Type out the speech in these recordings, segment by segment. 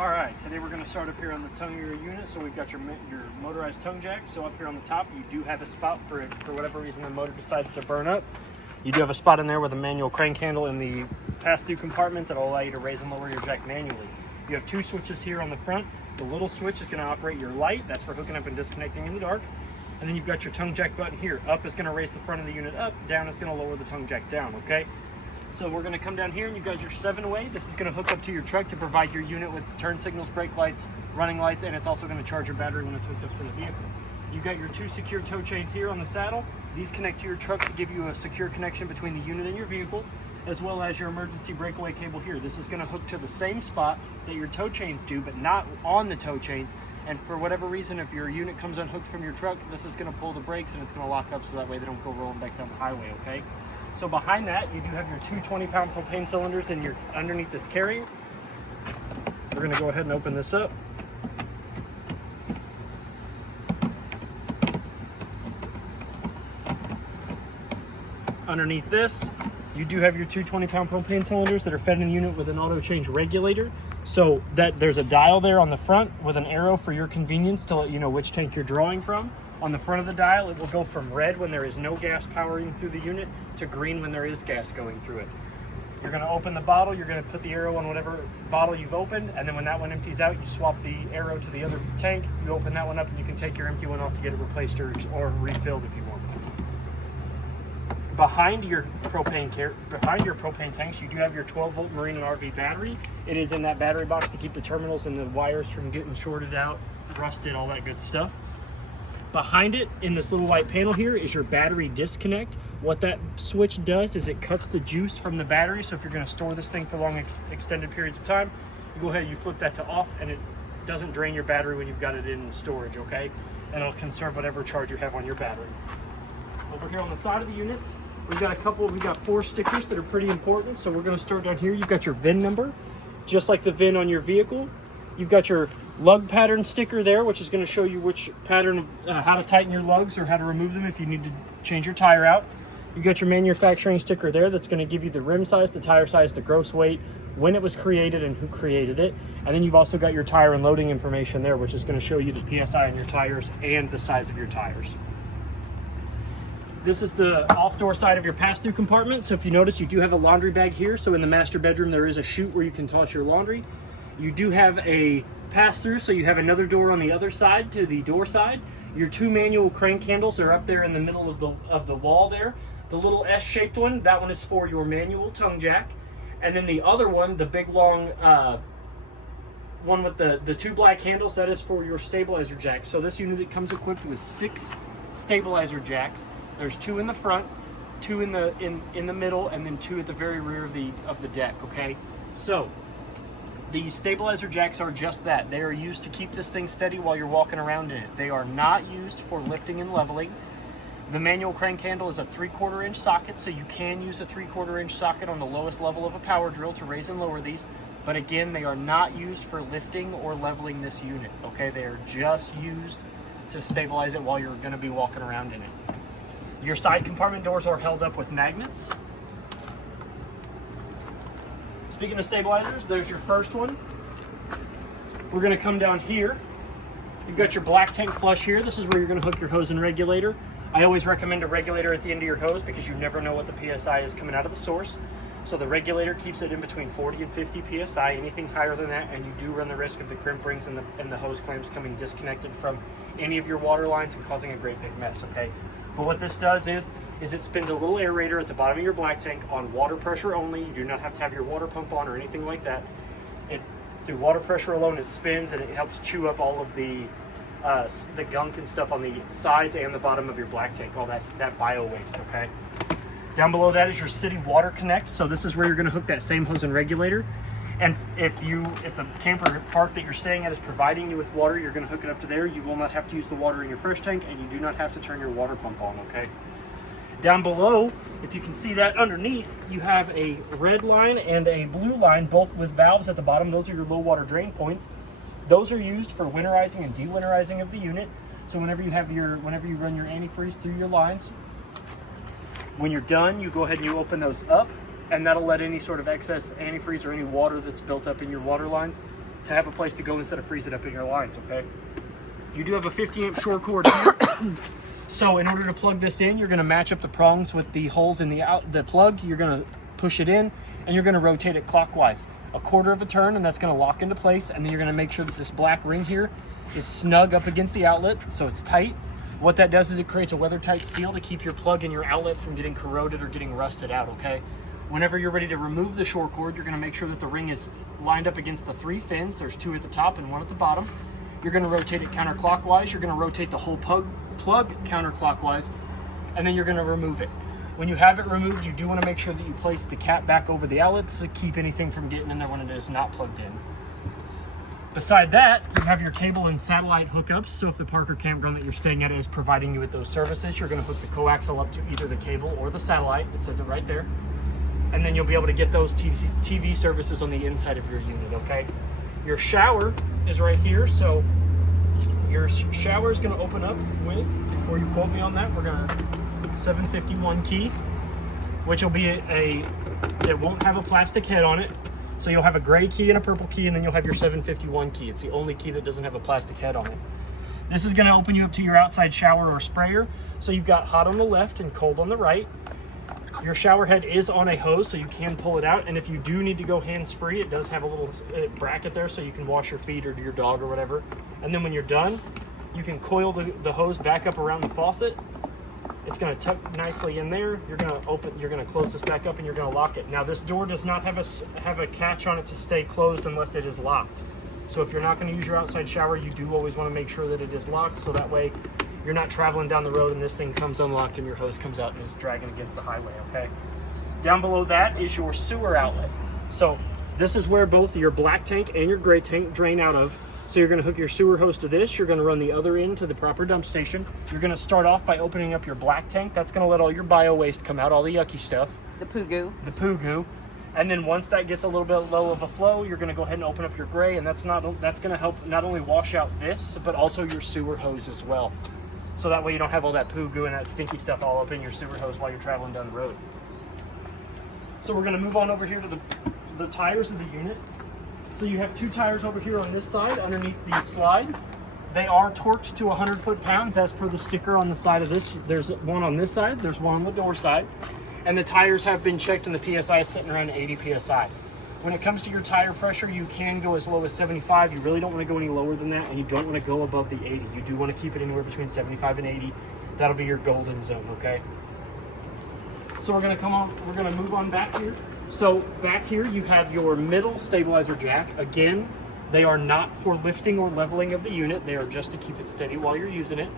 All right, today we're going to start up here on the tongue of your unit. So we've got your motorized tongue jack. So up here on the top, you do have a spot for whatever reason the motor decides to burn up. You do have a spot in there with a manual crank handle in the pass-through compartment that will allow you to raise and lower your jack manually. You have two switches here on the front. The little switch is going to operate your light. That's for hooking up and disconnecting in the dark. And then you've got your tongue jack button here. Up is going to raise the front of the unit up. Down is going to lower the tongue jack down, okay? So we're going to come down here and you've got your 7-way. This is going to hook up to your truck to provide your unit with turn signals, brake lights, running lights, and it's also going to charge your battery when it's hooked up to the vehicle. You've got your two secure tow chains here on the saddle. These connect to your truck to give you a secure connection between the unit and your vehicle, as well as your emergency breakaway cable here. This is going to hook to the same spot that your tow chains do, but not on the tow chains. And for whatever reason, if your unit comes unhooked from your truck, this is going to pull the brakes and it's going to lock up so that way they don't go rolling back down the highway, okay? So behind that, you do have your two 20-pound propane cylinders and you're underneath this carrier. We're going to go ahead and open this up. Underneath this, you do have your two 20-pound propane cylinders that are fed in the unit with an auto change regulator. So that there's a dial there on the front with an arrow for your convenience to let you know which tank you're drawing from. On the front of the dial, it will go from red when there is no gas powering through the unit to green when there is gas going through it. You're going to open the bottle, you're going to put the arrow on whatever bottle you've opened, and then when that one empties out, you swap the arrow to the other tank, you open that one up, and you can take your empty one off to get it replaced or refilled if you want. Behind your propane tanks, you do have your 12-volt marine and RV battery. It is in that battery box to keep the terminals and the wires from getting shorted out, rusted, all that good stuff. Behind it, in this little white panel here, is your battery disconnect. What that switch does is it cuts the juice from the battery. So if you're going to store this thing for long extended periods of time, you go ahead and you flip that to off, and it doesn't drain your battery when you've got it in storage, okay? And it'll conserve whatever charge you have on your battery. Over here on the side of the unit, we've got 4 stickers that are pretty important. So we're going to start down here. You've got your VIN number, just like the VIN on your vehicle. You've got your lug pattern sticker there, which is going to show you which pattern of how to tighten your lugs or how to remove them if you need to change your tire out. You've got your manufacturing sticker there that's going to give you the rim size, the tire size, the gross weight, when it was created and who created it. And then you've also got your tire and loading information there, which is going to show you the PSI on your tires and the size of your tires. This is the off-door side of your pass-through compartment. So if you notice, you do have a laundry bag here. So in the master bedroom, there is a chute where you can toss your laundry. You do have a pass-through, so you have another door on the other side to the door side. Your 2 manual crank handles are up there in the middle of the wall there. The little S-shaped one, that one is for your manual tongue jack. And then the other one, the big long one with the 2 black handles, that is for your stabilizer jack. So this unit comes equipped with 6 stabilizer jacks. There's 2 in the front, 2 in the middle, and then 2 at the very rear of the deck, okay? So the stabilizer jacks are just that. They are used to keep this thing steady while you're walking around in it. They are not used for lifting and leveling. The manual crank handle is a 3/4 inch socket, so you can use a 3/4 inch socket on the lowest level of a power drill to raise and lower these. But again, they are not used for lifting or leveling this unit, okay? They are just used to stabilize it while you're gonna be walking around in it. Your side compartment doors are held up with magnets. Speaking of stabilizers, there's your first one. We're going to come down here. You've got your black tank flush here. This is where you're going to hook your hose and regulator. I always recommend a regulator at the end of your hose because you never know what the PSI is coming out of the source. So the regulator keeps it in between 40 and 50 PSI. Anything higher than that, and you do run the risk of the crimp rings and the hose clamps coming disconnected from any of your water lines and causing a great big mess, okay? But what this does is it spins a little aerator at the bottom of your black tank on water pressure only. You do not have to have your water pump on or anything like that. Through water pressure alone, it spins and it helps chew up all of the gunk and stuff on the sides and the bottom of your black tank, all that bio waste, okay? Down below that is your city water connect. So this is where you're going to hook that same hose and regulator. And if the camper park that you're staying at is providing you with water, you're going to hook it up to there. You will not have to use the water in your fresh tank, and you do not have to turn your water pump on, okay? Down below, if you can see that underneath, you have a red line and a blue line, both with valves at the bottom. Those are your low water drain points. Those are used for winterizing and dewinterizing of the unit. So whenever you run your antifreeze through your lines, when you're done, you go ahead and you open those up, and that'll let any sort of excess antifreeze or any water that's built up in your water lines to have a place to go instead of freeze it up in your lines, okay? You do have a 50 amp short cord here. So in order to plug this in, you're gonna match up the prongs with the holes in the plug. You're gonna push it in and you're gonna rotate it clockwise. A quarter of a turn, and that's gonna lock into place. And then you're gonna make sure that this black ring here is snug up against the outlet, so it's tight. What that does is it creates a weather-tight seal to keep your plug and your outlet from getting corroded or getting rusted out, okay? Whenever you're ready to remove the short cord, you're gonna make sure that the ring is lined up against the 3 fins. There's 2 at the top and 1 at the bottom. You're gonna rotate it counterclockwise. You're gonna rotate the whole plug counterclockwise, and then you're gonna remove it. When you have it removed, you do wanna make sure that you place the cap back over the outlets to keep anything from getting in there when it is not plugged in. Beside that, you have your cable and satellite hookups. So if the Parker campground that you're staying at is providing you with those services, you're gonna hook the coaxial up to either the cable or the satellite. It says it right there. And then you'll be able to get those TV services on the inside of your unit, okay? Your shower is right here. So your shower is gonna open up with, before you quote me on that, we're gonna 751 key, which will be it won't have a plastic head on it. So you'll have a gray key and a purple key, and then you'll have your 751 key. It's the only key that doesn't have a plastic head on it. This is gonna open you up to your outside shower or sprayer. So you've got hot on the left and cold on the right. Your shower head is on a hose, so you can pull it out. And if you do need to go hands-free, it does have a little bracket there so you can wash your feet or your dog or whatever. And then when you're done, you can coil the hose back up around the faucet. It's going to tuck nicely in there. You're going to close this back up, and you're going to lock it. Now this door does not have a catch on it to stay closed unless it is locked. So if you're not going to use your outside shower, you do always want to make sure that it is locked, so that way you're not traveling down the road and this thing comes unlocked and your hose comes out and is dragging against the highway, okay? Down below that is your sewer outlet. So this is where both your black tank and your gray tank drain out of. So you're gonna hook your sewer hose to this. You're gonna run the other end to the proper dump station. You're gonna start off by opening up your black tank. That's gonna let all your bio waste come out, all the yucky stuff. The poo goo. The poo goo. And then once that gets a little bit low of a flow, you're gonna go ahead and open up your gray, and that's gonna help not only wash out this, but also your sewer hose as well. So that way you don't have all that poo goo and that stinky stuff all up in your sewer hose while you're traveling down the road. So we're gonna move on over here to the tires of the unit. So you have 2 tires over here on this side underneath the slide. They are torqued to 100 foot-pounds as per the sticker on the side of this. There's one on this side, there's one on the door side. And the tires have been checked and the PSI is sitting around 80 PSI. When it comes to your tire pressure, you can go as low as 75. You really don't want to go any lower than that, and you don't want to go above the 80. You do want to keep it anywhere between 75 and 80. That'll be your golden zone, okay? So we're gonna move on back here. So back here you have your middle stabilizer jack. Again, they are not for lifting or leveling of the unit. They are just to keep it steady while you're using it.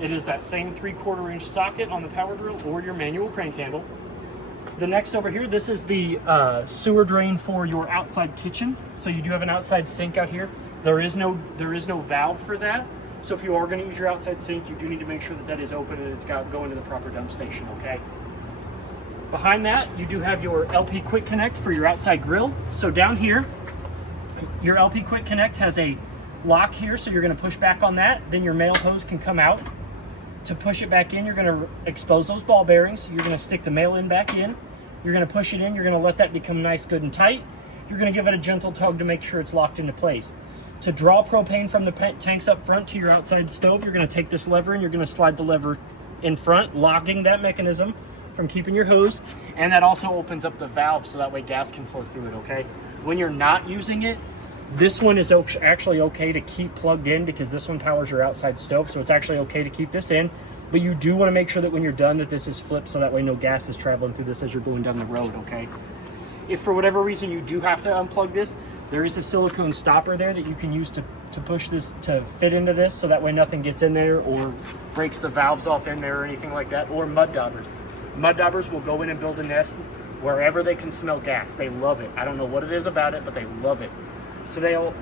It is that same 3/4 inch socket on the power drill or your manual crank handle. The next over here, this is the sewer drain for your outside kitchen. So you do have an outside sink out here. There is no valve for that. So if you are going to use your outside sink, you do need to make sure that that is open and it's going to the proper dump station, okay? Behind that, you do have your LP Quick Connect for your outside grill. So down here, your LP Quick Connect has a lock here, so you're going to push back on that. Then your male hose can come out. To push it back in, you're going to expose those ball bearings. You're going to stick the male end back in. You're going to push it in. You're going to let that become nice, good, and tight. You're going to give it a gentle tug to make sure it's locked into place. To draw propane from the tanks up front to your outside stove, you're going to take this lever and you're going to slide the lever in front, locking that mechanism from keeping your hose. And that also opens up the valve so that way gas can flow through it, okay? When you're not using it, this one is actually okay to keep plugged in because this one powers your outside stove, so it's actually okay to keep this in. But you do want to make sure that when you're done that this is flipped so that way no gas is traveling through this as you're going down the road, okay? If for whatever reason you do have to unplug this, there is a silicone stopper there that you can use to push this to fit into this so that way nothing gets in there or breaks the valves off in there or anything like that, or mud daubers. Mud daubers will go in and build a nest wherever they can smell gas. They love it. I don't know what it is about it, but they love it. So they'll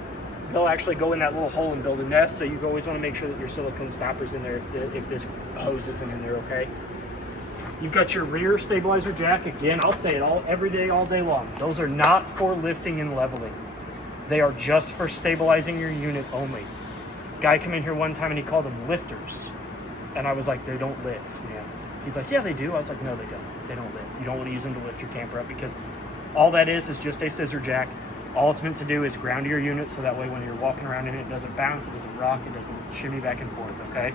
actually go in that little hole and build a nest, so you always want to make sure that your silicone stopper's in there if this hose isn't in there, okay? You've got your rear stabilizer jack. Again, I'll say it every day, all day long. Those are not for lifting and leveling. They are just for stabilizing your unit only. Guy came in here one time and he called them lifters. And I was like, they don't lift, man. He's like, yeah, they do. I was like, no, they don't. They don't lift. You don't want to use them to lift your camper up because all that is just a scissor jack All it's meant to do is ground your unit, so that way when you're walking around in it, it doesn't bounce, it doesn't rock, it doesn't shimmy back and forth, okay?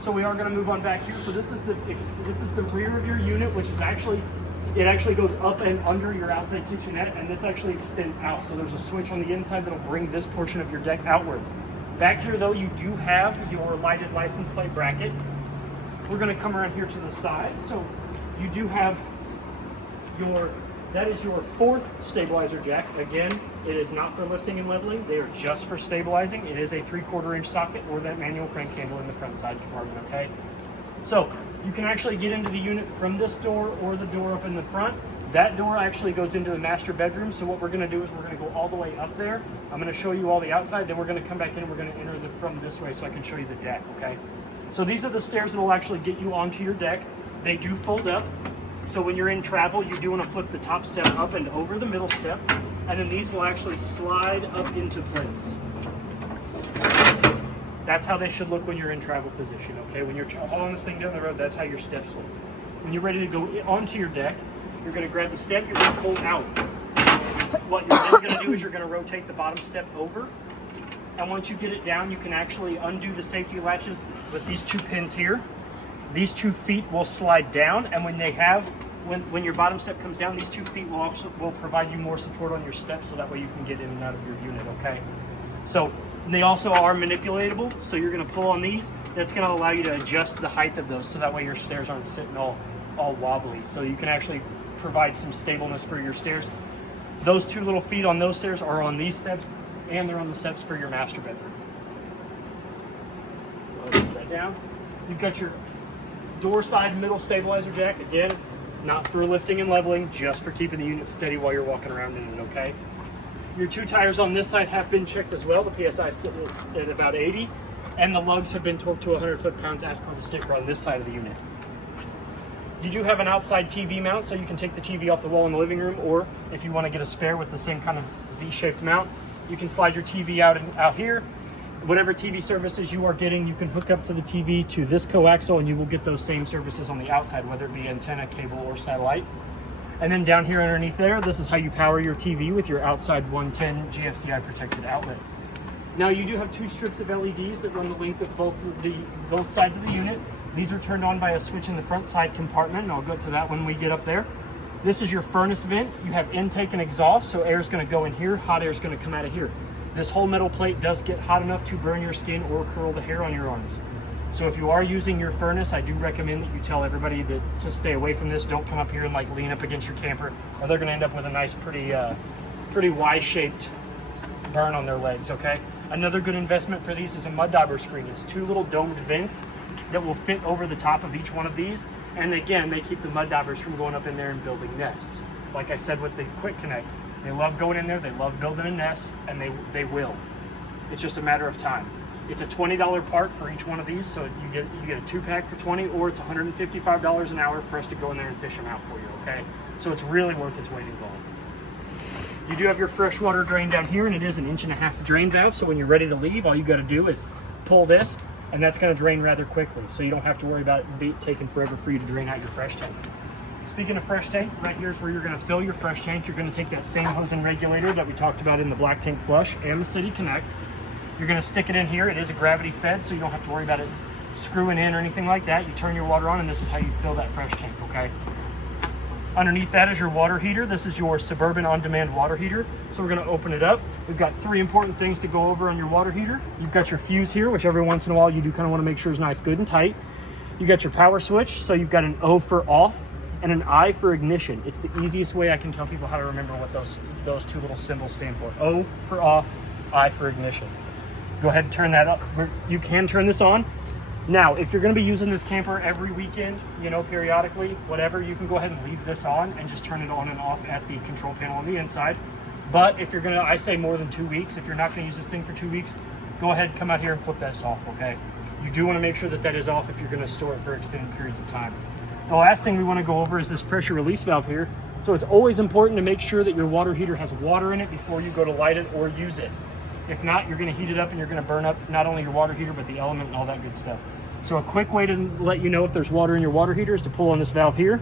So we are going to move on back here. So this is the rear of your unit, which is it actually goes up and under your outside kitchenette, and this actually extends out. So there's a switch on the inside that'll bring this portion of your deck outward. Back here though, you do have your lighted license plate bracket. We're going to come around here to the side. So you do have that is your 4th stabilizer jack. Again, it is not for lifting and leveling. They are just for stabilizing. It is a 3/4 inch socket or that manual crank handle in the front side compartment, okay? So you can actually get into the unit from this door or the door up in the front. That door actually goes into the master bedroom. So what we're gonna do is we're gonna go all the way up there. I'm gonna show you all the outside, then we're gonna come back in and we're gonna enter from this way so I can show you the deck, okay? So these are the stairs that will actually get you onto your deck. They do fold up. So when you're in travel, you do want to flip the top step up and over the middle step, and then these will actually slide up into place. That's how they should look when you're in travel position, okay? When you're hauling this thing down the road, that's how your steps look. When you're ready to go onto your deck, you're going to grab the step, you're going to pull out. What you're then going to do is you're going to rotate the bottom step over, and once you get it down, you can actually undo the safety latches with these 2 pins here. These 2 feet will slide down, and when your bottom step comes down, these 2 feet will provide you more support on your steps, so that way you can get in and out of your unit, okay? So they also are manipulatable, so you're going to pull on these. That's going to allow you to adjust the height of those, so that way your stairs aren't sitting all wobbly. So you can actually provide some stableness for your stairs. Those 2 little feet on those stairs are on these steps, and they're on the steps for your master bedroom. Put that down. You've got your door side middle stabilizer jack. Again, not for lifting and leveling, just for keeping the unit steady while you're walking around in it, okay? Your 2 tires on this side have been checked as well. The PSI is sitting at about 80, and the lugs have been torqued to 100 foot-pounds as per the sticker on this side of the unit. You do have an outside TV mount, so you can take the TV off the wall in the living room, or if you want to get a spare with the same kind of V-shaped mount, you can slide your TV out here. Whatever TV services you are getting, you can hook up to the TV to this coaxial, and you will get those same services on the outside, whether it be antenna, cable, or satellite. And then down here underneath there, this is how you power your TV with your outside 110 GFCI protected outlet. Now you do have 2 strips of LEDs that run the length of both sides of the unit. These are turned on by a switch in the front side compartment, and I'll go to that when we get up there. This is your furnace vent. You have intake and exhaust, so air is going to go in here, hot air is going to come out of here. This whole metal plate does get hot enough to burn your skin or curl the hair on your arms. So if you are using your furnace, I do recommend that you tell everybody to stay away from this. Don't come up here and like lean up against your camper, or they're going to end up with a nice, pretty Y-shaped burn on their legs, okay? Another good investment for these is a mud dauber screen. It's 2 little domed vents that will fit over the top of each one of these. And again, they keep the mud daubers from going up in there and building nests. Like I said with the Quick Connect, they love going in there, they love building a nest, and they will. It's just a matter of time. It's a $20 part for each one of these, so you get a 2-pack for $20, or it's $155 an hour for us to go in there and fish them out for you, okay? So it's really worth its weight in gold. You do have your freshwater drain down here, and it is an 1.5 inch drain valve, so when you're ready to leave, all you gotta do is pull this, and that's gonna drain rather quickly, so you don't have to worry about it taking forever for you to drain out your fresh tank. Speaking of fresh tank, right here is where you're going to fill your fresh tank. You're going to take that same hose and regulator that we talked about in the Black Tank Flush and the City Connect. You're going to stick it in here. It is a gravity fed, so you don't have to worry about it screwing in or anything like that. You turn your water on, and this is how you fill that fresh tank, okay? Underneath that is your water heater. This is your Suburban on-demand water heater. So we're going to open it up. We've got 3 important things to go over on your water heater. You've got your fuse here, which every once in a while you do kind of want to make sure is nice, good, and tight. You got your power switch, so you've got an O for off and an I for ignition. It's the easiest way I can tell people how to remember what those 2 little symbols stand for. O for off, I for ignition. Go ahead and turn that up. You can turn this on. Now, if you're going to be using this camper every weekend, you know, periodically, whatever, you can go ahead and leave this on and just turn it on and off at the control panel on the inside. But if you're going to, I say more than 2 weeks, if you're not going to use this thing for 2 weeks, go ahead and come out here and flip this off, okay? You do want to make sure that that is off if you're going to store it for extended periods of time. The last thing we want to go over is this pressure release valve here. So it's always important to make sure that your water heater has water in it before you go to light it or use it. If not, you're going to heat it up and you're going to burn up not only your water heater, but the element and all that good stuff. So a quick way to let you know if there's water in your water heater is to pull on this valve here.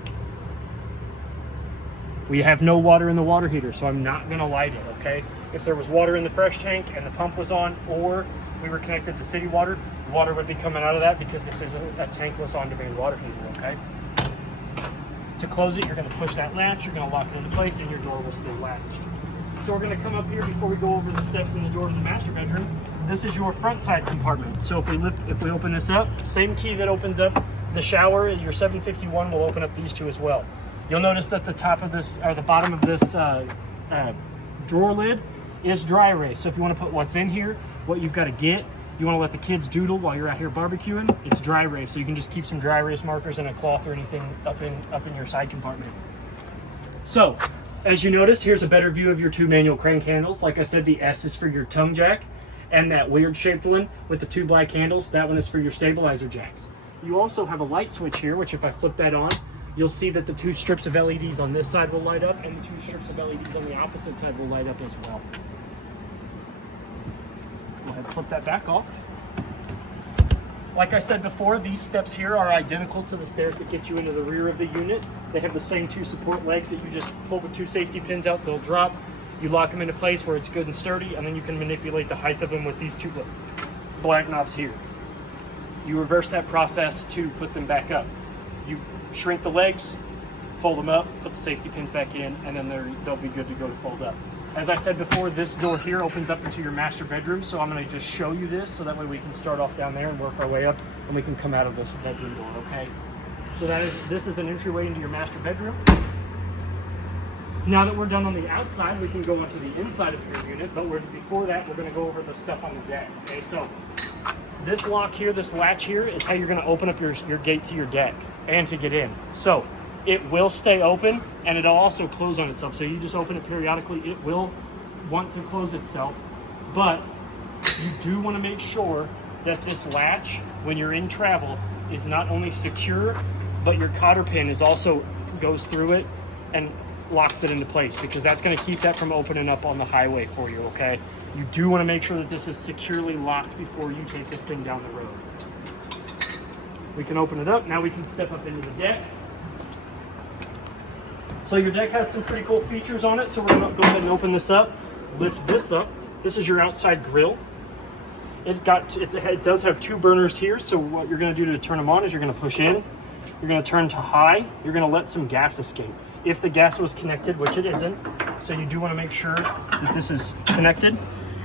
We have no water in the water heater, so I'm not gonna light it, okay? If there was water in the fresh tank and the pump was on, or we were connected to city water, water would be coming out of that because this is a tankless on-demand water heater, okay? To close it, you're gonna push that latch, you're gonna lock it into place, and your door will stay latched. So we're gonna come up here before we go over the steps in the door to the master bedroom. This is your front side compartment. So if we open this up, same key that opens up the shower, your 751 will open up these two as well. You'll notice that the top of this, or the bottom of this drawer lid is dry erase. So if you want to put what's in here, what you've got to get, you want to let the kids doodle while you're out here barbecuing, it's dry erase. So you can just keep some dry erase markers and a cloth or anything up in your side compartment. So as you notice, here's a better view of your two manual crank handles. Like I said, the S is for your tongue jack, and that weird shaped one with the two black handles, that one is for your stabilizer jacks. You also have a light switch here, which if I flip that on, you'll see that the two strips of LEDs on this side will light up, and the two strips of LEDs on the opposite side will light up as well. Go ahead and flip that back off. Like I said before, these steps here are identical to the stairs that get you into the rear of the unit. They have the same two support legs that you just pull the two safety pins out, they'll drop. You lock them into place where it's good and sturdy, and then you can manipulate the height of them with these two black knobs here. You reverse that process to put them back up. You shrink the legs, fold them up, put the safety pins back in, and then they'll be good to go to fold up. As I said before, this door here opens up into your master bedroom, so I'm going to just show you this so that way we can start off down there and work our way up, and we can come out of this bedroom door, okay? So this is an entryway into your master bedroom. Now that we're done on the outside, we can go onto the inside of your unit, but before that, we're going to go over the stuff on the deck, okay? So this lock here, this latch here, is how you're going to open up your gate to your deck and to get in. So it will stay open, and it'll also close on itself. So you just open it periodically. It will want to close itself, but you do want to make sure that this latch, when you're in travel, is not only secure, but your cotter pin is also goes through it and locks it into place, because that's going to keep that from opening up on the highway for you, okay? You do want to make sure that this is securely locked before you take this thing down the road. We can open it up. Now we can step up into the deck. So your deck has some pretty cool features on it, so we're going to go ahead and open this up, lift this up. This is your outside grill. It does have two burners here, so what you're going to do to turn them on is you're going to push in, you're going to turn to high, you're going to let some gas escape. If the gas was connected, which it isn't, so you do want to make sure that this is connected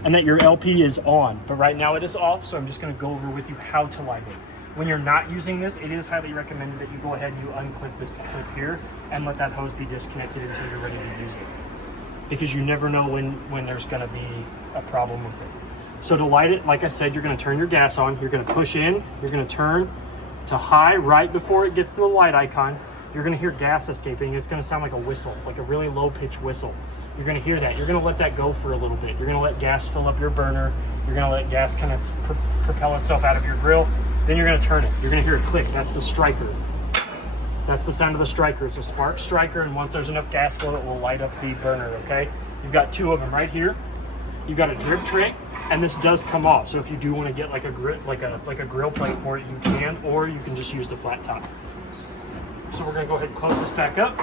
and that your LP is on. But right now it is off, so I'm just going to go over with you how to light it. When you're not using this, it is highly recommended that you go ahead and you unclip this clip here and let that hose be disconnected until you're ready to use it, because you never know when there's going to be a problem with it. So to light it, like I said, you're going to turn your gas on, you're going to push in, you're going to turn to high right before it gets to the light icon. You're going to hear gas escaping. It's going to sound like a whistle, like a really low pitch whistle. You're going to hear that. You're going to let that go for a little bit. You're going to let gas fill up your burner. You're going to let gas kind of propel itself out of your grill. Then you're going to turn it. You're going to hear a click. That's the striker. That's the sound of the striker. It's a spark striker, and once there's enough gas flow, it will light up the burner, okay? You've got two of them right here. You've got a drip tray, and this does come off. So if you do want to get like a grill plate for it, you can, or you can just use the flat top. So we're going to go ahead and close this back up.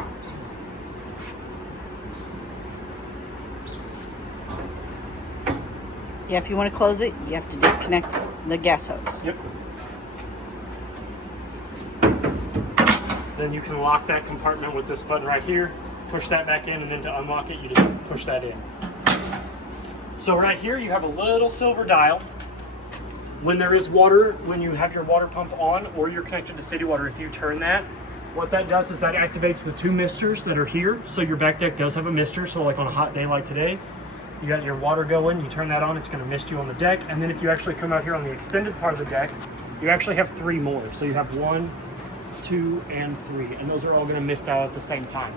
Yeah, if you want to close it, you have to disconnect the gas hose. Yep. Then you can lock that compartment with this button right here, push that back in, and then to unlock it, you just push that in. So right here, you have a little silver dial. When there is water, when you have your water pump on or you're connected to city water, if you turn that, what that does is that activates the two misters that are here. So your back deck does have a mister. So like on a hot day like today, you got your water going, you turn that on, it's going to mist you on the deck. And then if you actually come out here on the extended part of the deck, you actually have three more. So you have 1, 2, and 3, and those are all going to mist out at the same time.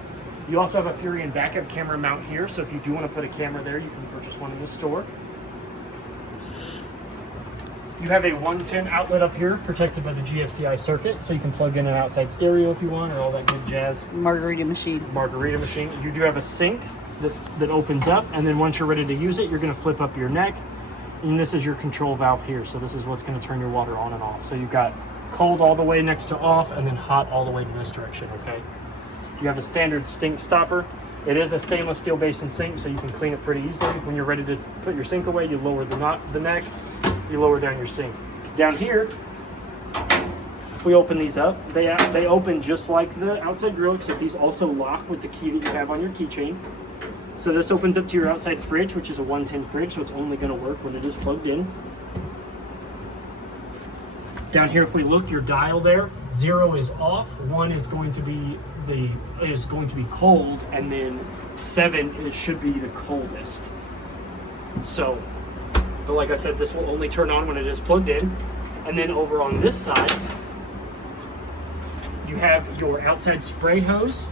You also have a Furion backup camera mount here, so if you do want to put a camera there, you can purchase one in the store. You have a 110 outlet up here, protected by the GFCI circuit, so you can plug in an outside stereo if you want, or all that good jazz. Margarita machine. Margarita machine. You do have a sink that opens up, and then once you're ready to use it, you're going to flip up your neck, and this is your control valve here, so this is what's going to turn your water on and off. So you've got cold all the way next to off, and then hot all the way to this direction, okay? You have a standard stink stopper. It is a stainless steel basin sink, so you can clean it pretty easily. When you're ready to put your sink away, you lower the neck, you lower down your sink. Down here, if we open these up, they open just like the outside grill, except these also lock with the key that you have on your keychain. So this opens up to your outside fridge, which is a 110 fridge, so it's only going to work when it is plugged in. Down here, if we look, your dial there, 0 is off, 1 is going to be cold, and then 7 should be the coldest. So, but like I said, this will only turn on when it is plugged in. And then over on this side, you have your outside spray hose.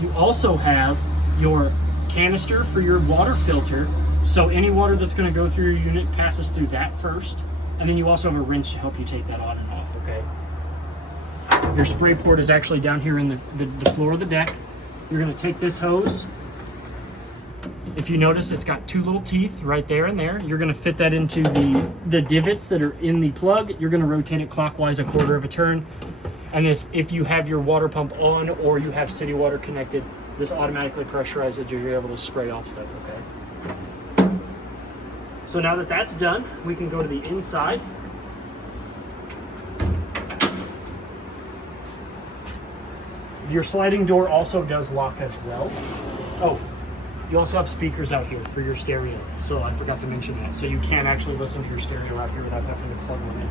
You also have your canister for your water filter. So any water that's going to go through your unit passes through that first. And then you also have a wrench to help you take that on and off, okay? Your spray port is actually down here in the floor of the deck. You're going to take this hose. If you notice, it's got 2 little teeth right there and there. You're going to fit that into the divots that are in the plug. You're going to rotate it clockwise a 1/4 of a turn. And if you have your water pump on or you have city water connected, this automatically pressurizes you. You're able to spray off stuff, okay? So now that that's done, we can go to the inside. Your sliding door also does lock as well. Oh, you also have speakers out here for your stereo. So I forgot to mention that. So you can actually listen to your stereo out here without having to plug one in.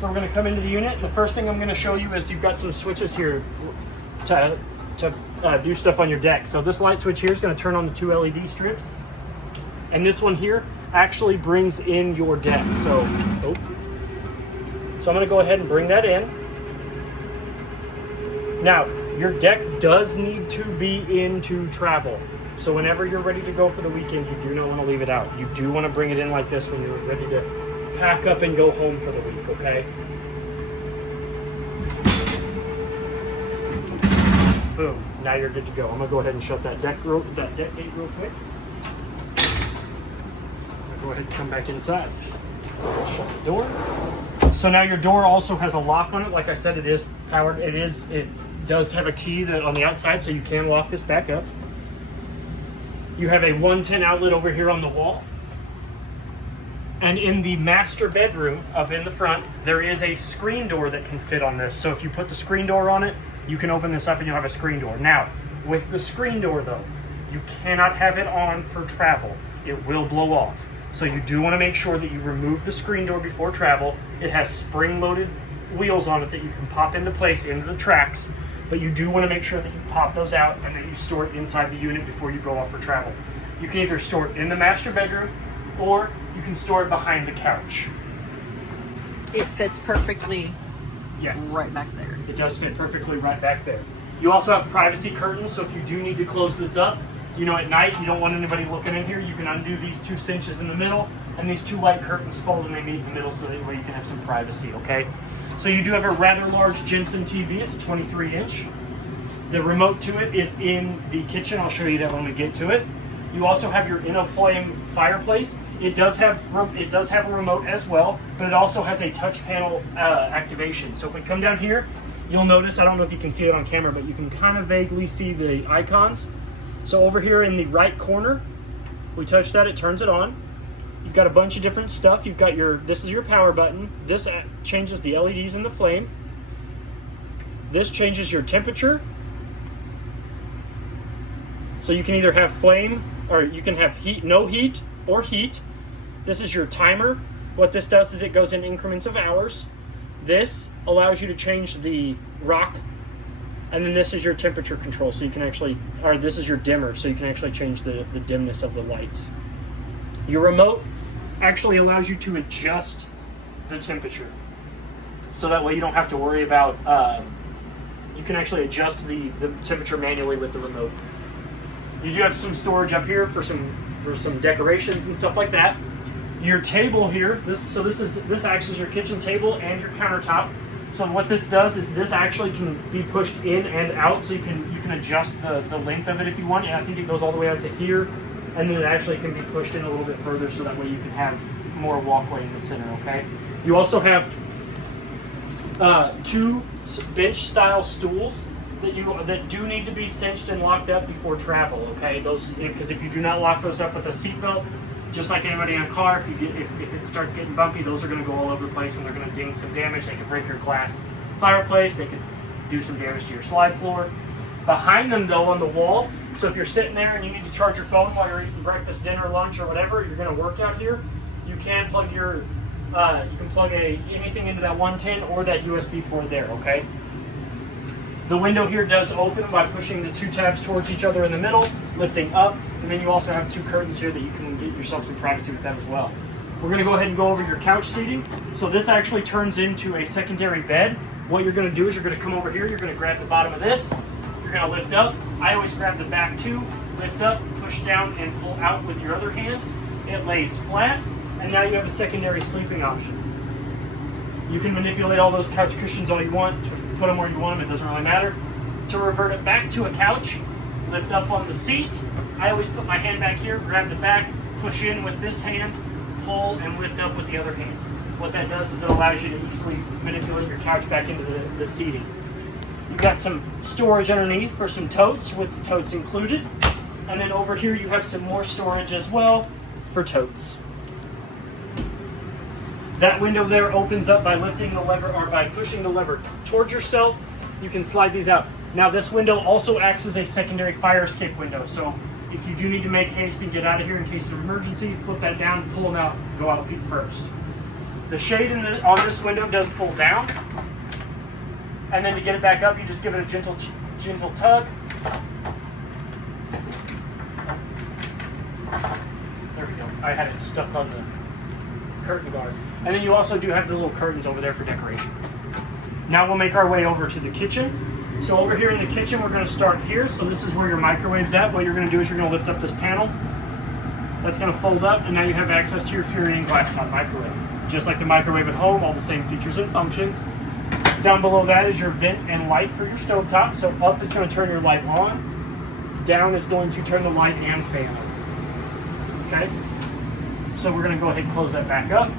So we're going to come into the unit. The first thing I'm going to show you is you've got some switches here to do stuff on your deck. So this light switch here is going to turn on the 2 LED strips. And this one here actually brings in your deck. So I'm going to go ahead and bring that in. Now, your deck does need to be into travel. So whenever you're ready to go for the weekend, you do not want to leave it out. You do want to bring it in like this when you're ready to pack up and go home for the week, okay? Boom. Now you're good to go. I'm going to go ahead and shut that deck gate real quick. Go ahead and come back inside. Shut the door. So now your door also has a lock on it. Like I said, it is powered. It does have a key that on the outside, so you can lock this back up. You have a 110 outlet over here on the wall. And in the master bedroom up in the front, there is a screen door that can fit on this. So if you put the screen door on it, you can open this up and you'll have a screen door. Now, with the screen door though, you cannot have it on for travel. It will blow off. So you do want to make sure that you remove the screen door before travel. It has spring-loaded wheels on it that you can pop into place into the tracks, but you do want to make sure that you pop those out and that you store it inside the unit before you go off for travel. You can either store it in the master bedroom or you can store it behind the couch. It fits perfectly. Yes. Right back there. It does fit perfectly right back there. You also have privacy curtains, so if you do need to close this up, you know, at night you don't want anybody looking in here, you can undo these 2 cinches in the middle, and these 2 white curtains fold and they meet in the middle so that way you can have some privacy, okay? So you do have a rather large Jensen TV. It's a 23-inch. The remote to it is in the kitchen. I'll show you that when we get to it. You also have your InnoFlame fireplace. It does have a remote as well, but it also has a touch panel activation. So if we come down here, you'll notice, I don't know if you can see it on camera, but you can kind of vaguely see the icons. So over here in the right corner, we touch that, it turns it on. You've got a bunch of different stuff. You've got this is your power button. This changes the LEDs in the flame. This changes your temperature. So you can either have flame or you can have heat, no heat or heat. This is your timer. What this does is it goes in increments of hours. This allows you to change the rock. And then this is your temperature control, so you can actually, or this is your dimmer, so you can actually change the dimness of the lights. Your remote actually allows you to adjust the temperature. So that way you don't have to worry about, you can actually adjust the temperature manually with the remote. You do have some storage up here for some decorations and stuff like that. Your table here, this acts as your kitchen table and your countertop. So what this does is this actually can be pushed in and out, so you can adjust the length of it if you want. And I think it goes all the way out to here, and then it actually can be pushed in a little bit further, so that way you can have more walkway in the center. Okay. You also have 2 bench-style stools that do need to be cinched and locked up before travel. Okay, those, because if you do not lock those up with a seatbelt, just like anybody in a car, if it starts getting bumpy, those are going to go all over the place and they're going to ding some damage. They could break your glass fireplace. They could do some damage to your slide floor. Behind them, though, on the wall, so if you're sitting there and you need to charge your phone while you're eating breakfast, dinner, lunch, or whatever, you're going to work out here, you can plug anything into that 110 or that USB port there, okay? The window here does open by pushing the two tabs towards each other in the middle, lifting up, and then you also have two curtains here that you can get yourself some privacy with that as well. We're going to go ahead and go over your couch seating. So this actually turns into a secondary bed. What you're going to do is you're going to come over here, you're going to grab the bottom of this, you're going to lift up. I always grab the back too, lift up, push down, and pull out with your other hand. It lays flat, and now you have a secondary sleeping option. You can manipulate all those couch cushions all you want, put them where you want them, it doesn't really matter. To revert it back to a couch, lift up on the seat. I always put my hand back here, grab the back, push in with this hand, pull and lift up with the other hand. What that does is it allows you to easily manipulate your couch back into the seating. You've got some storage underneath for some totes, with the totes included. And then over here you have some more storage as well for totes. That window there opens up by lifting the lever or by pushing the lever towards yourself. You can slide these out. Now this window also acts as a secondary fire escape window. So if you do need to make haste and get out of here in case of emergency, flip that down, pull them out, go out feet first. The shade on this window does pull down. And then to get it back up, you just give it a gentle tug. There we go. I had it stuck on the curtain guard. And then you also do have the little curtains over there for decoration. Now we'll make our way over to the kitchen. So over here in the kitchen, we're going to start here. So this is where your microwave's at. What you're going to do is you're going to lift up this panel. That's going to fold up, and now you have access to your Furion glass top microwave. Just like the microwave at home, all the same features and functions. Down below that is your vent and light for your stovetop. So up is going to turn your light on. Down is going to turn the light and fan on. Okay? So we're going to go ahead and close that back up.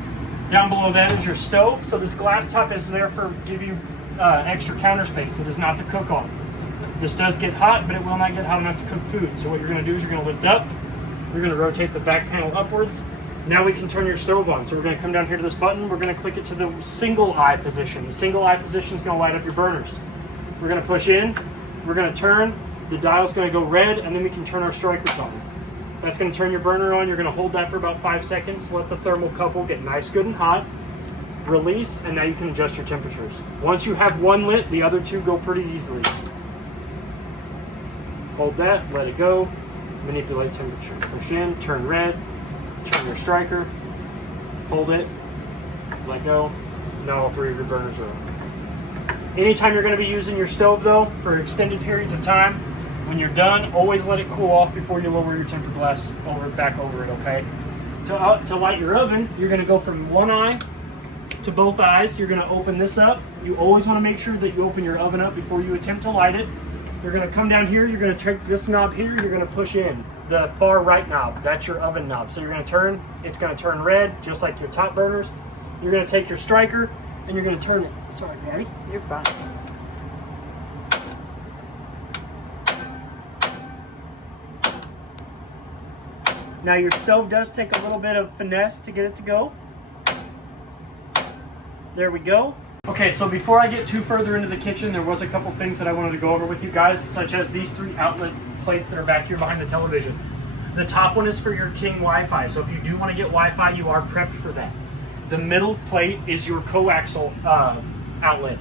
Down below that is your stove. So this glass top is there for give you extra counter space. It is not to cook on. This does get hot, but it will not get hot enough to cook food. So what you're going to do is you're going to lift up. You're going to rotate the back panel upwards. Now we can turn your stove on. So we're going to come down here to this button. We're going to click it to the single eye position. The single eye position is going to light up your burners. We're going to push in. We're going to turn. The dial's going to go red, and then we can turn our strikers on. That's going to turn your burner on. You're going to hold that for about 5 seconds. Let the thermocouple get nice, good, and hot. Release, and now you can adjust your temperatures. Once you have one lit, the other two go pretty easily. Hold that, let it go. Manipulate temperature. Push in, turn red, turn your striker, hold it, let go. Now all three of your burners are on. Anytime you're going to be using your stove, though, for extended periods of time, when you're done, always let it cool off before you lower your tempered glass back over it, okay? To light your oven, you're going to go from one eye to both eyes. You're going to open this up. You always want to make sure that you open your oven up before you attempt to light it. You're going to come down here. You're going to take this knob here. You're going to push in the far right knob. That's your oven knob. So you're going to turn. It's going to turn red, just like your top burners. You're going to take your striker and you're going to turn it. Sorry, Daddy. You're fine. Now your stove does take a little bit of finesse to get it to go. There we go. Okay, so before I get too further into the kitchen, there was a couple things that I wanted to go over with you guys, such as these 3 outlet plates that are back here behind the television. The top one is for your King Wi-Fi, so if you do want to get Wi-Fi, you are prepped for that. The middle plate is your coaxial outlet.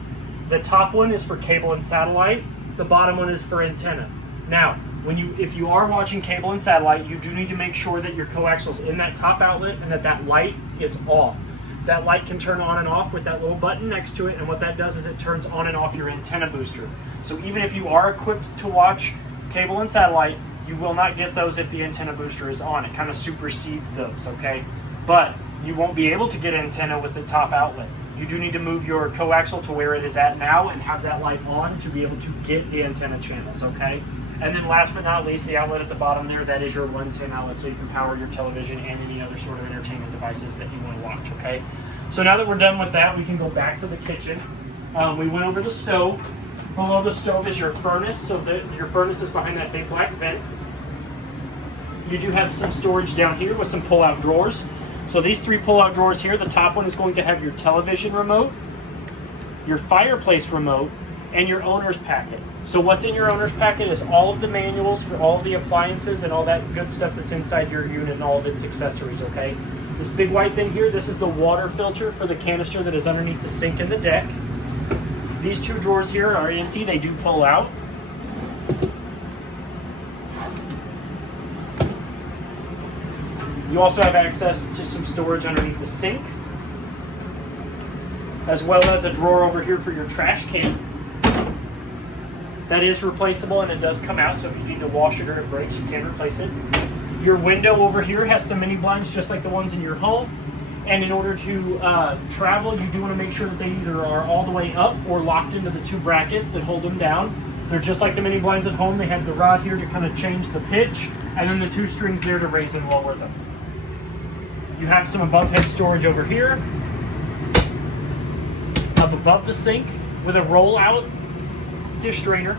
The top one is for cable and satellite. The bottom one is for antenna. Now, if you are watching cable and satellite, you do need to make sure that your coaxial is in that top outlet and that light is off. That light can turn on and off with that little button next to it, and what that does is it turns on and off your antenna booster. So even if you are equipped to watch cable and satellite, you will not get those if the antenna booster is on. It kind of supersedes those, okay? But you won't be able to get antenna with the top outlet. You do need to move your coaxial to where it is at now and have that light on to be able to get the antenna channels, okay? And then last but not least, the outlet at the bottom there, that is your 110 outlet, so you can power your television and any other sort of entertainment devices that you want to watch, okay? So now that we're done with that, we can go back to the kitchen. We went over the stove. Below the stove is your furnace, so your furnace is behind that big black vent. You do have some storage down here with some pull-out drawers. So these 3 pull-out drawers here, the top one is going to have your television remote, your fireplace remote, and your owner's packet. So what's in your owner's packet is all of the manuals for all of the appliances and all that good stuff that's inside your unit and all of its accessories, okay? This big white thing here, this is the water filter for the canister that is underneath the sink and the deck. These 2 drawers here are empty, they do pull out. You also have access to some storage underneath the sink, as well as a drawer over here for your trash can. That is replaceable and it does come out, so if you need to wash it or it breaks, you can replace it. Your window over here has some mini blinds just like the ones in your home. And in order to travel, you do want to make sure that they either are all the way up or locked into the 2 brackets that hold them down. They're just like the mini blinds at home. They have the rod here to kind of change the pitch, and then the 2 strings there to raise and lower them. You have some above head storage over here, up above the sink with a roll out dish drainer.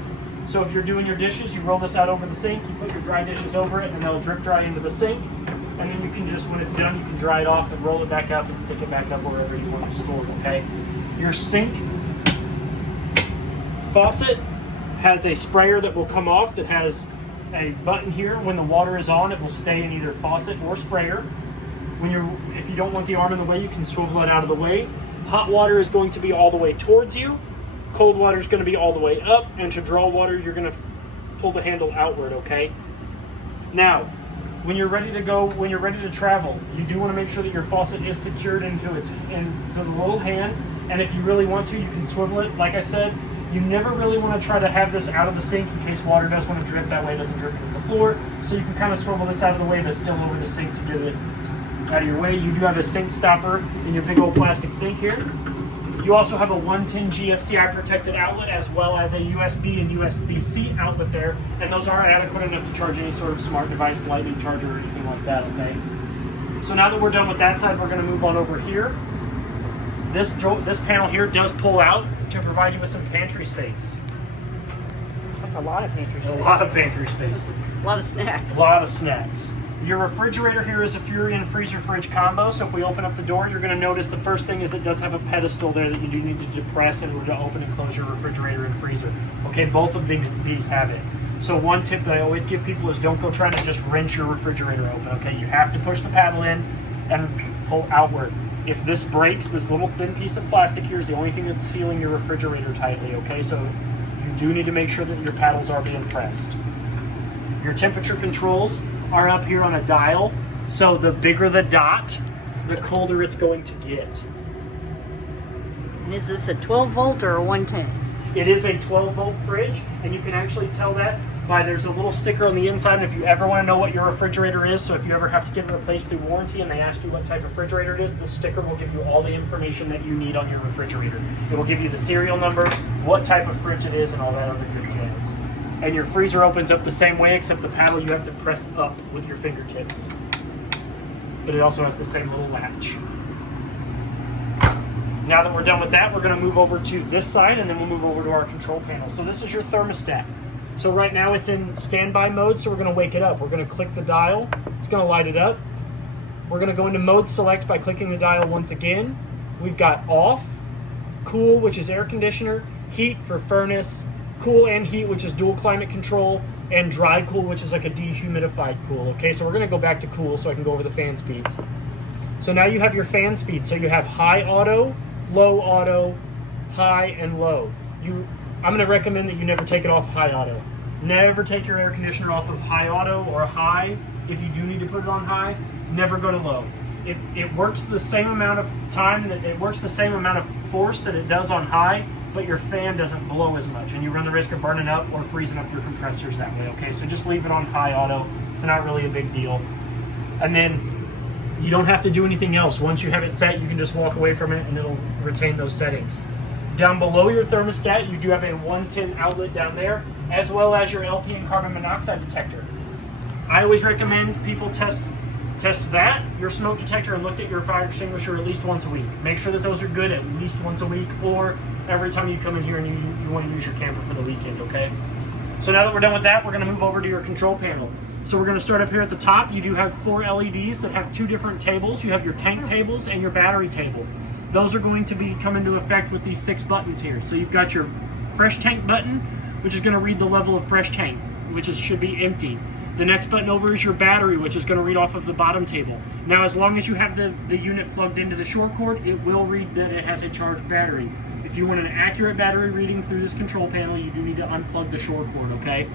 So if you're doing your dishes, you roll this out over the sink, you put your dry dishes over it, and they'll drip dry into the sink. And then you can just, when it's done, you can dry it off and roll it back up and stick it back up wherever you want to store it, okay? Your sink faucet has a sprayer that will come off that has a button here. When the water is on, it will stay in either faucet or sprayer. If you don't want the arm in the way, you can swivel it out of the way. Hot water is going to be all the way towards you. Cold water is going to be all the way up. And to draw water, you're going to pull the handle outward, okay? Now, when you're ready to go, when you're ready to travel, you do want to make sure that your faucet is secured into the little hand. And if you really want to, you can swivel it. Like I said, you never really want to try to have this out of the sink in case water does want to drip. That way it doesn't drip into the floor. So you can kind of swivel this out of the way, but still over the sink to get it out of your way. You do have a sink stopper in your big old plastic sink here. You also have a 110 GFCI protected outlet, as well as a USB and USB-C outlet there, and those are adequate enough to charge any sort of smart device, lightning charger, or anything like that, okay? So now that we're done with that side, we're going to move on over here. This panel here does pull out to provide you with some pantry space. That's a lot of pantry space. A lot of pantry space. A lot of snacks. A lot of snacks. Your refrigerator here is a Furion freezer fridge combo, so if we open up the door, you're going to notice the first thing is it does have a pedestal there that you do need to depress in order to open and close your refrigerator and freezer. Okay, both of these have it. So one tip that I always give people is don't go trying to just wrench your refrigerator open, okay? You have to push the paddle in and pull outward. If this breaks, this little thin piece of plastic here is the only thing that's sealing your refrigerator tightly, okay? So you do need to make sure that your paddles are being pressed. Your temperature controls are up here on a dial, so the bigger the dot, the colder it's going to get. And is this a 12 volt or a 110? It is a 12 volt fridge, and you can actually tell that by there's a little sticker on the inside. And if you ever want to know what your refrigerator is, so if you ever have to get it replaced through warranty and they ask you what type of refrigerator it is, the sticker will give you all the information that you need on your refrigerator. It will give you the serial number, what type of fridge it is, and all that other good jazz. And your freezer opens up the same way, except the paddle you have to press up with your fingertips. But it also has the same little latch. Now that we're done with that, we're going to move over to this side, and then we'll move over to our control panel. So this is your thermostat. So right now it's in standby mode, so we're going to wake it up. We're going to click the dial. It's going to light it up. We're going to go into mode select by clicking the dial once again. We've got off, cool, which is air conditioner, heat for furnace, cool and heat, which is dual climate control, and dry cool, which is like a dehumidified cool. Okay, so we're going to go back to cool so I can go over the fan speeds. So now you have your fan speed. So you have high auto, low auto, high, and low. I'm going to recommend that you never take it off high auto. Never take your air conditioner off of high auto or high. If you do need to put it on high, never go to low. It works the same amount of time, it works the same amount of force that it does on high, but your fan doesn't blow as much, and you run the risk of burning up or freezing up your compressors that way, okay? So just leave it on high auto. It's not really a big deal. And then you don't have to do anything else. Once you have it set, you can just walk away from it and it'll retain those settings. Down below your thermostat, you do have a 110 outlet down there, as well as your LP and carbon monoxide detector. I always recommend people test Test that, your smoke detector, and looked at your fire extinguisher at least once a week. Make sure that those are good at least once a week, or every time you come in here and you want to use your camper for the weekend, okay? So now that we're done with that, we're going to move over to your control panel. So we're going to start up here at the top. You do have 4 LEDs that have 2 different tables. You have your tank tables and your battery table. Those are going to come into effect with these 6 buttons here. So you've got your fresh tank button, which is going to read the level of fresh tank, which should be empty. The next button over is your battery, which is going to read off of the bottom table. Now, as long as you have the unit plugged into the short cord, it will read that it has a charged battery. If you want an accurate battery reading through this control panel, you do need to unplug the short cord, okay?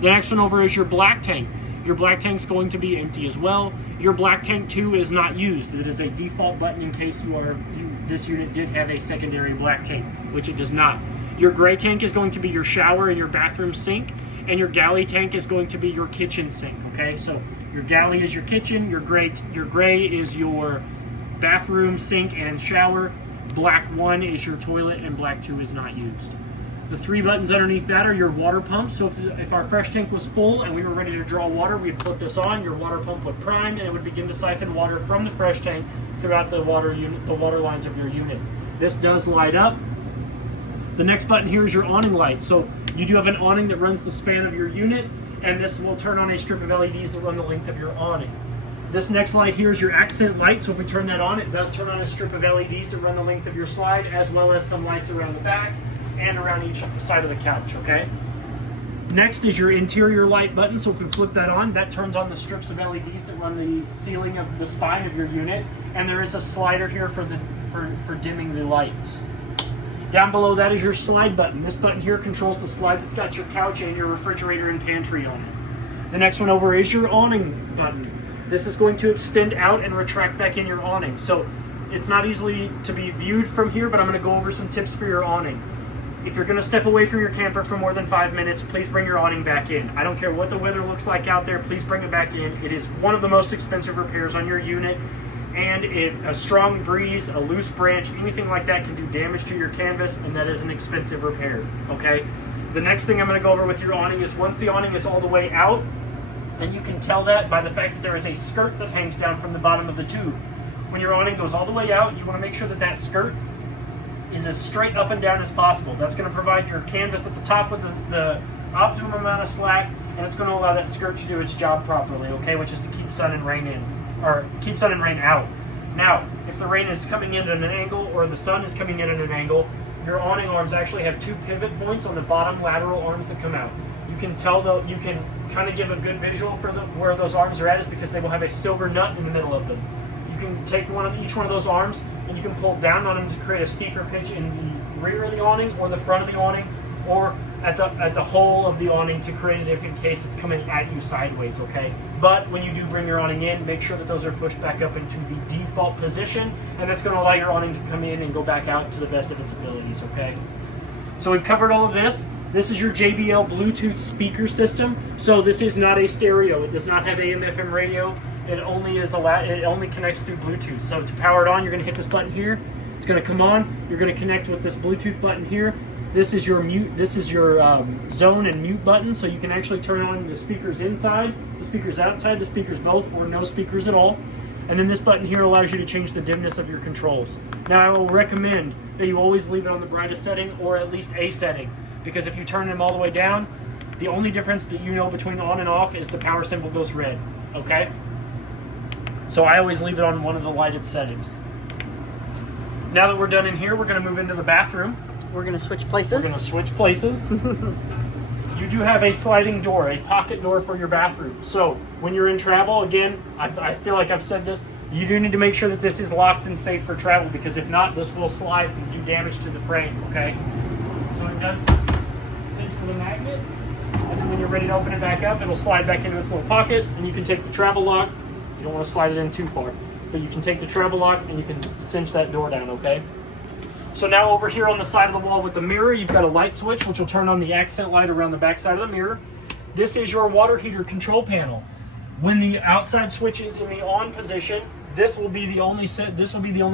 The next one over is your black tank. Your black tank's going to be empty as well. Your black tank 2 is not used. It is a default button in case this unit did have a secondary black tank, which it does not. Your gray tank is going to be your shower and your bathroom sink. And your galley tank is going to be your kitchen sink, okay? So your galley is your kitchen, your gray is your bathroom, sink, and shower. Black 1 is your toilet, and black 2 is not used. The 3 buttons underneath that are your water pump. So if our fresh tank was full and we were ready to draw water, we'd flip this on, your water pump would prime, and it would begin to siphon water from the fresh tank throughout the water lines of your unit. This does light up. The next button here is your awning light. So you do have an awning that runs the span of your unit, and this will turn on a strip of LEDs that run the length of your awning. This next light here is your accent light, so if we turn that on, it does turn on a strip of LEDs that run the length of your slide, as well as some lights around the back and around each side of the couch, okay? Next is your interior light button, so if we flip that on, that turns on the strips of LEDs that run the ceiling of the spine of your unit, and there is a slider here for dimming the lights. Down below that is your slide button. This button here controls the slide that's got your couch and your refrigerator and pantry on it. The next one over is your awning button. This is going to extend out and retract back in your awning. So it's not easily to be viewed from here, but I'm going to go over some tips for your awning. If you're going to step away from your camper for more than 5 minutes, please bring your awning back in. I don't care what the weather looks like out there, please bring it back in. It is one of the most expensive repairs on your unit. And if a strong breeze, a loose branch, anything like that can do damage to your canvas, and that is an expensive repair, okay? The next thing I'm going to go over with your awning is once the awning is all the way out, and you can tell that by the fact that there is a skirt that hangs down from the bottom of the tube. When your awning goes all the way out, you want to make sure that that skirt is as straight up and down as possible. That's going to provide your canvas at the top with the optimum amount of slack, and it's going to allow that skirt to do its job properly, okay, which is to keep sun and rain in. Or keep sun and rain out. Now, if the rain is coming in at an angle or the sun is coming in at an angle, your awning arms actually have 2 pivot points on the bottom lateral arms that come out. You can tell though, you can kind of give a good visual for where those arms are at is because they will have a silver nut in the middle of them. You can take each one of those arms and you can pull down on them to create a steeper pitch in the rear of the awning or the front of the awning, or at the hole of the awning to create it if in case it's coming at you sideways, okay? But when you do bring your awning in, make sure that those are pushed back up into the default position, and that's going to allow your awning to come in and go back out to the best of its abilities, okay? So we've covered all of this. This is your JBL Bluetooth speaker system. So this is not a stereo. It does not have AM/FM radio. It only connects through Bluetooth. So to power it on, you're going to hit this button here. It's going to come on. You're going to connect with this Bluetooth button here. This is your mute. This is your zone and mute button, so you can actually turn on the speakers inside, the speakers outside, the speakers both, or no speakers at all. And then this button here allows you to change the dimness of your controls. Now, I will recommend that you always leave it on the brightest setting, or at least a setting, because if you turn them all the way down, the only difference that you know between on and off is the power symbol goes red. Okay? So I always leave it on one of the lighted settings. Now that we're done in here, we're going to move into the bathroom. We're going to switch places. We're going to switch places. You do have a sliding door, a pocket door for your bathroom. So when you're in travel, again, I feel like I've said this, you do need to make sure that this is locked and safe for travel, because if not, this will slide and do damage to the frame, okay? So it does cinch with a magnet, and then when you're ready to open it back up, it'll slide back into its little pocket, and you can take the travel lock. You don't want to slide it in too far, but you can take the travel lock and you can cinch that door down, okay? So now over here on the side of the wall with the mirror, you've got a light switch, which will turn on the accent light around the back side of the mirror. This is your water heater control panel. When the outside switch is in the on position, this will be the only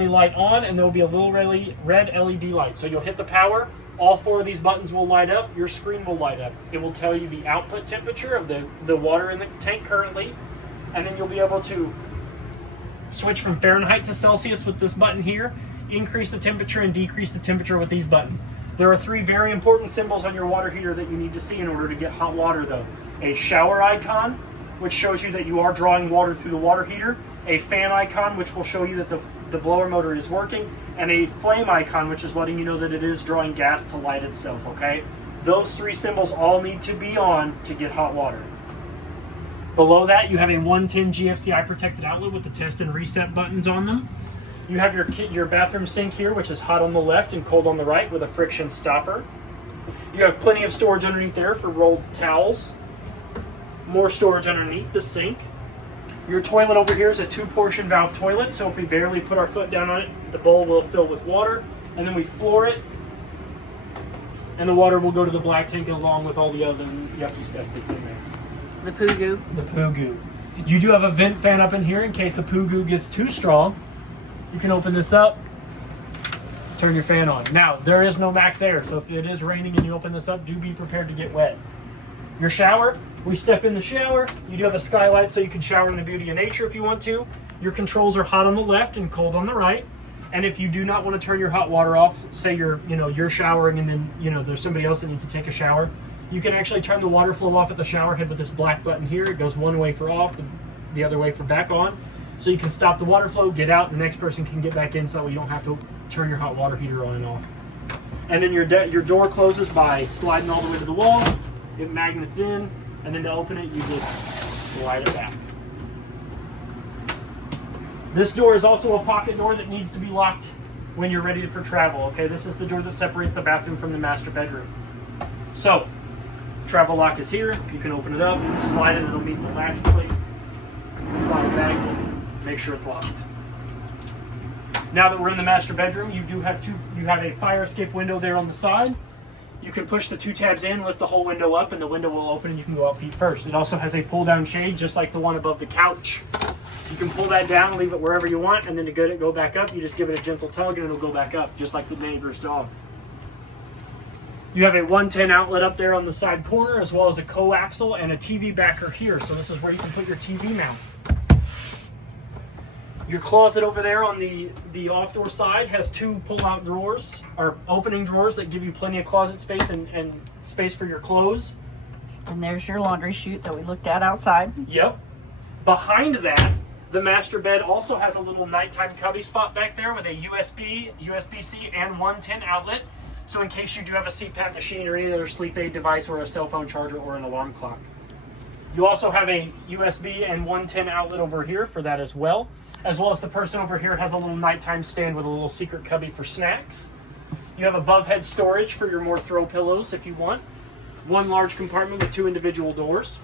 light on, and there will be a little red LED light. So you'll hit the power, all 4 of these buttons will light up, your screen will light up. It will tell you the output temperature of the water in the tank currently, and then you'll be able to switch from Fahrenheit to Celsius with this button here, increase the temperature and decrease the temperature with these buttons. There are 3 very important symbols on your water heater that you need to see in order to get hot water though. A shower icon, which shows you that you are drawing water through the water heater, a fan icon, which will show you that the blower motor is working, and a flame icon, which is letting you know that it is drawing gas to light itself, okay? Those 3 symbols all need to be on to get hot water. Below that, you have a 110 GFCI protected outlet with the test and reset buttons on them. You have your bathroom sink here, which is hot on the left and cold on the right with a friction stopper. You have plenty of storage underneath there for rolled towels. More storage underneath the sink. Your toilet over here is a 2-portion valve toilet, so if we barely put our foot down on it, the bowl will fill with water, and then we floor it, and the water will go to the black tank along with all the other yucky stuff that's in there. The poo goo. The poo goo. You do have a vent fan up in here in case the poo goo gets too strong. You can open this up, turn your fan on. Now, there is no max air, so if it is raining and you open this up, do be prepared to get wet. Your shower, we step in the shower. You do have a skylight so you can shower in the beauty of nature if you want to. Your controls are hot on the left and cold on the right. And if you do not want to turn your hot water off, say you're showering and then there's somebody else that needs to take a shower, you can actually turn the water flow off at the shower head with this black button here. It goes one way for off, the other way for back on. So you can stop the water flow, get out, the next person can get back in so you don't have to turn your hot water heater on and off. And then your door closes by sliding all the way to the wall. It magnets in, and then to open it, you just slide it back. This door is also a pocket door that needs to be locked when you're ready for travel, okay? This is the door that separates the bathroom from the master bedroom. So, travel lock is here. You can open it up, slide it, it'll meet the latch plate. Slide it back, make sure it's locked. Now that we're in the master bedroom, you have a fire escape window there on the side. You can push the 2 tabs in, lift the whole window up, and the window will open and you can go out feet first. It also has a pull-down shade, just like the one above the couch. You can pull that down, leave it wherever you want, and then to go back up, you just give it a gentle tug and it'll go back up, just like the neighbor's dog. You have a 110 outlet up there on the side corner, as well as a coaxial and a TV backer here. So this is where you can put your TV mount. Your closet over there on the off-door side has 2 pull-out drawers, or opening drawers that give you plenty of closet space and space for your clothes. And there's your laundry chute that we looked at outside. Yep. Behind that, the master bed also has a little nighttime cubby spot back there with a USB, USB-C, and 110 outlet. So in case you do have a CPAP machine or any other sleep aid device or a cell phone charger or an alarm clock. You also have a USB and 110 outlet over here for that as well as the person over here has a little nighttime stand with a little secret cubby for snacks. You have above head storage for your more throw pillows if you want. 1 large compartment with 2 individual doors.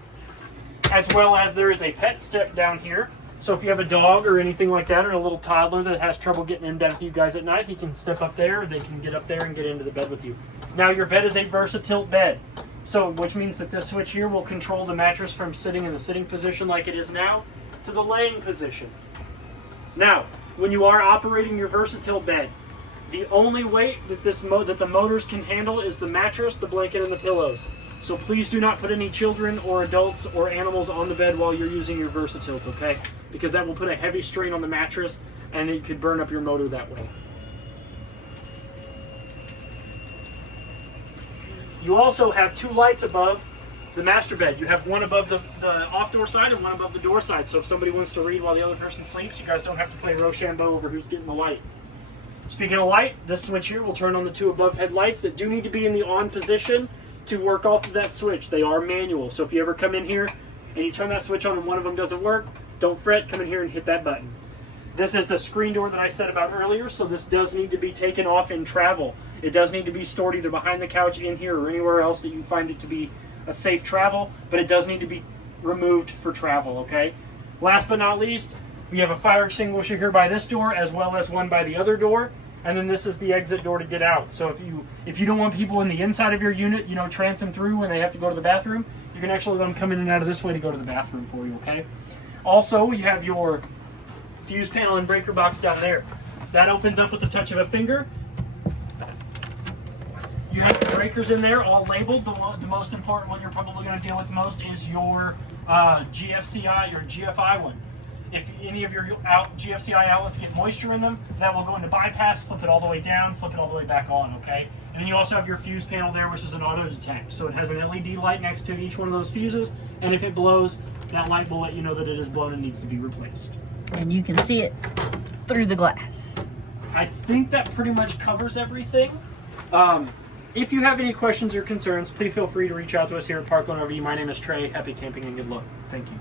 As well as there is a pet step down here. So if you have a dog or anything like that, or a little toddler that has trouble getting in bed with you guys at night, he can step up there, they can get up there and get into the bed with you. Now your bed is a versatile bed. So, which means that this switch here will control the mattress from sitting in the sitting position like it is now to the laying position. Now, when you are operating your versatile bed, the only weight that that the motors can handle is the mattress, the blanket, and the pillows. So please do not put any children or adults or animals on the bed while you're using your Versatilt, okay? Because that will put a heavy strain on the mattress and it could burn up your motor that way. You also have 2 lights above the master bed. You have one above the off-door side and one above the door side. So if somebody wants to read while the other person sleeps, you guys don't have to play Rochambeau over who's getting the light. Speaking of light, this switch here will turn on the 2 above head lights that do need to be in the on position to work off of that switch. They are manual. So if you ever come in here and you turn that switch on and one of them doesn't work, don't fret, come in here and hit that button. This is the screen door that I said about earlier, so this does need to be taken off in travel. It does need to be stored either behind the couch, in here, or anywhere else that you find it to be a safe travel, but it does need to be removed for travel, okay? Last but not least, we have a fire extinguisher here by this door, as well as one by the other door, and then this is the exit door to get out. So if you don't want people in the inside of your unit, transom through when they have to go to the bathroom, you can actually let them come in and out of this way to go to the bathroom for you, okay? Also, you have your fuse panel and breaker box down there. That opens up with the touch of a finger. You have the breakers in there, all labeled. The most important one you're probably going to deal with most is your GFCI, your GFI one. If any of your GFCI outlets get moisture in them, that will go into bypass, flip it all the way down, flip it all the way back on, okay? And then you also have your fuse panel there, which is an auto detect. So it has an LED light next to each one of those fuses, and if it blows, that light will let you know that it is blown and needs to be replaced. And you can see it through the glass. I think that pretty much covers everything. If you have any questions or concerns, please feel free to reach out to us here at Parkland RV. My name is Trey. Happy camping and good luck. Thank you.